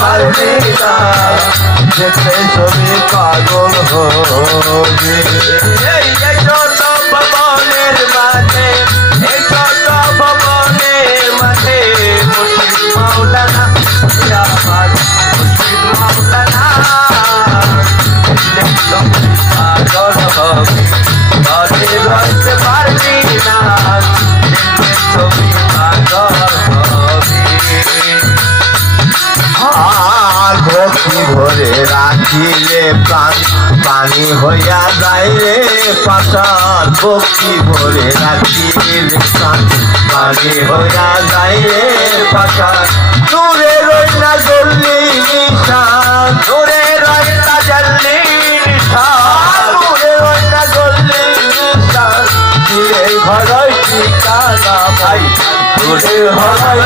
পারবি না, দেখলে ছবি পাগল হবে। এই ছোট ভবনের মাঝে, এই ছোট ভবনের মাঝে মুর্শিদ মাওলানা, আমার মুর্শিদ মাওলানা, দেখলে ছবি পাগল হবে। ঘরে রইতে পারবি না, দেখলে ছবি পাগল হবে। আর ভক্তি ভরে রাখিলে প্রাণ পানি হইয়া যায় রে পাষাণ। ভক্তি ভরে রাখিলে প্রাণ পানি হইয়া যায় রে পাষাণ। দূরে রই না জ্বললি নিশান, দূরে রই না জ্বললি নিশান, দূরে রই না জ্বললি নিশান। দূরে ঘরই ঠিকানা ভাই, দূরে ঘরই